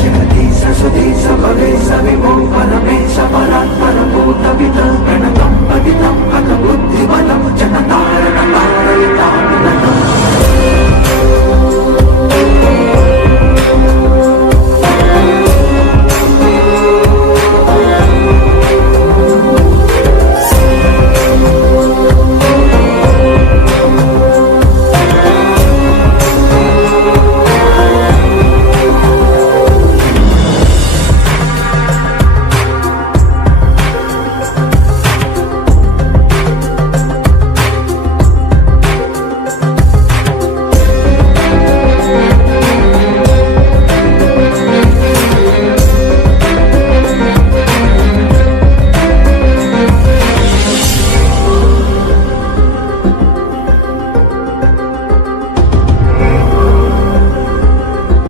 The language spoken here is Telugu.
జగదీశ సుధీశ భవేశ విభో పరమేశ పరాత్పరభూత విద ప్రణతం పతితం హత బుద్ధిబలం జనతారణ తారయితా